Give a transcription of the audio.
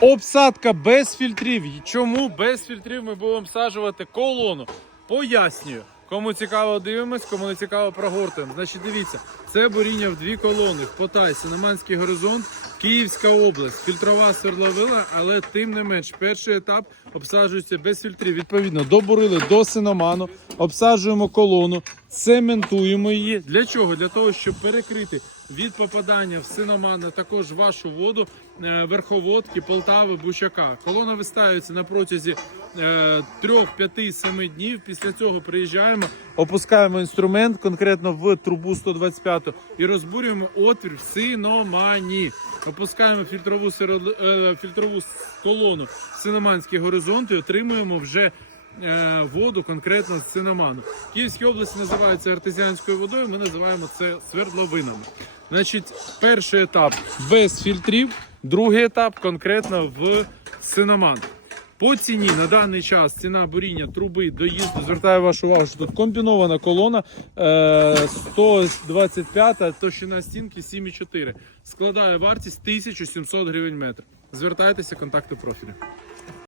Обсадка без фільтрів. Чому без фільтрів ми будемо всаджувати колону? Пояснюю. Кому цікаво, дивимось, кому не цікаво, прогортуємо. Значить, дивіться, це буріння в дві колони. Потай, Синоманський горизонт, Київська область, фільтрова свердловина, але тим не менш, перший етап обсаджується без фільтрів. Відповідно, добурили до синоману, обсаджуємо колону, цементуємо її. Для чого? Для того, щоб перекрити від попадання в синоман, а також вашу воду е, верховодки Полтави, Бучака. Колона вистаюється на протязі е, 3, 5, 7 днів. Після цього приїжджаємо, опускаємо інструмент конкретно в трубу 125 і розбурюємо отвір в синомані. Опускаємо фільтрову, сиро- е, фільтрову колону в синоманський горизонт і отримуємо вже е, воду конкретно з синоману. В Київській області називається артезіанською водою, ми називаємо це свердловинами. Значить, перший етап без фільтрів, другий етап конкретно в синоман. По ціні на даний час ціна буріння труби доїзду. Звертаю вашу увагу, що тут комбінована колона е, 125 товщина стінки 7,4. Складає вартість 1700 гривень метр. Звертайтеся, контакти профілю.